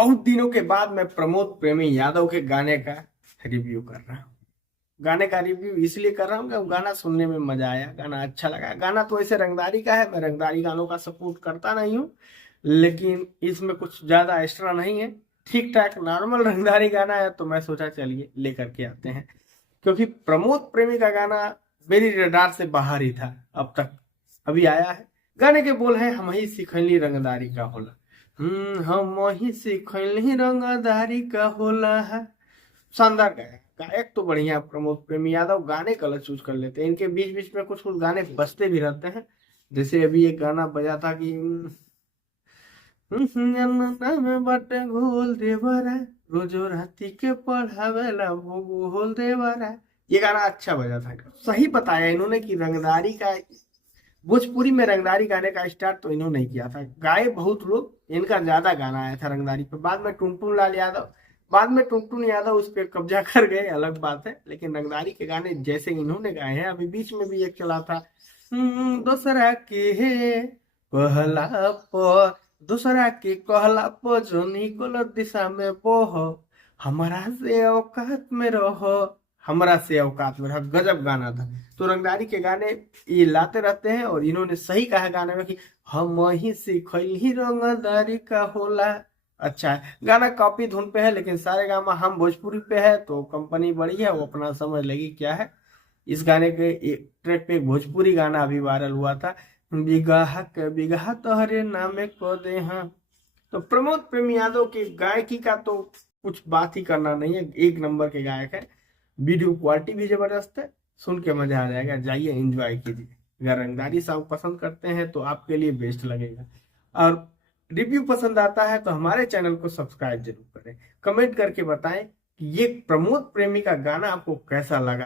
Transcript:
बहुत दिनों के बाद मैं प्रमोद प्रेमी यादव के गाने का रिव्यू कर रहा हूँ। गाने का रिव्यू इसलिए कर रहा हूँ कि गाना सुनने में मजा आया, गाना अच्छा लगा। गाना तो ऐसे रंगदारी का है, मैं रंगदारी गानों का सपोर्ट करता नहीं हूँ, लेकिन इसमें कुछ ज्यादा एक्स्ट्रा नहीं है, ठीक ठाक नॉर्मल रंगदारी गाना है। तो मैं सोचा चलिए लेकर के आते हैं, क्योंकि प्रमोद प्रेमी का गाना मेरी रडार से बाहर ही था अब तक, अभी आया है। गाने के बोल है, हम ही सिखली रंगदारी का होला। हम ही सिखली रंगदारी का होला है। शानदार गायक, गायक तो बढ़िया प्रमोद प्रेमी यादव। गाने कलर चूज कर लेते हैं, इनके बीच बीच में कुछ कुछ गाने बजते भी रहते हैं। जैसे अभी एक गाना बजा था कि में बटे घोल देवरा, रोजो राती के पढ़ावेला भूगोल देवरा। ये गाना अच्छा बजा था। सही बताया इन्होंने कि रंगदारी का, भोजपुरी में रंगदारी गाने का स्टार्ट तो इन्होंने ही किया था। गाए बहुत लोग, इनका ज्यादा गाना आया था रंगदारी पे। बाद में टुनटुन लाल यादव, बाद में टुनटुन यादव उस पर कब्जा कर गए, अलग बात है। लेकिन रंगदारी के गाने जैसे इन्होंने गाए हैं, अभी बीच में भी एक चला था, दूसरा के कहला पर, दूसरा के कहला पर जो गलत दिशा में बोह, हमारा से औकात में रहो, हमरा से औकात में रहो। गजब गाना था। तो रंगदारी के गाने ये लाते रहते हैं, और इन्होंने सही कहा गाने में कि हम ही सिखली रंगदारी का होला। अच्छा है गाना, कॉपी धुन पे है, लेकिन सारे गामा हम भोजपुरी पे है, तो कंपनी बड़ी है, वो अपना समझ लेगी क्या है। इस गाने के एक ट्रैक पे एक भोजपुरी गाना अभी वायरल हुआ था, बिगहा के बिगहा तोहरे नामे को दे। हाँ, तो प्रमोद प्रेमी यादव की गायकी का तो कुछ बात ही करना नहीं है, एक नंबर के गायक है। वीडियो क्वालिटी भी जबरदस्त है, सुन के मजा आ जाएगा। जाइए एंजॉय कीजिए। अगर रंगदारी सॉन्ग पसंद करते हैं तो आपके लिए बेस्ट लगेगा। और रिव्यू पसंद आता है तो हमारे चैनल को सब्सक्राइब जरूर करें। कमेंट करके बताएं कि ये प्रमोद प्रेमी का गाना आपको कैसा लगा।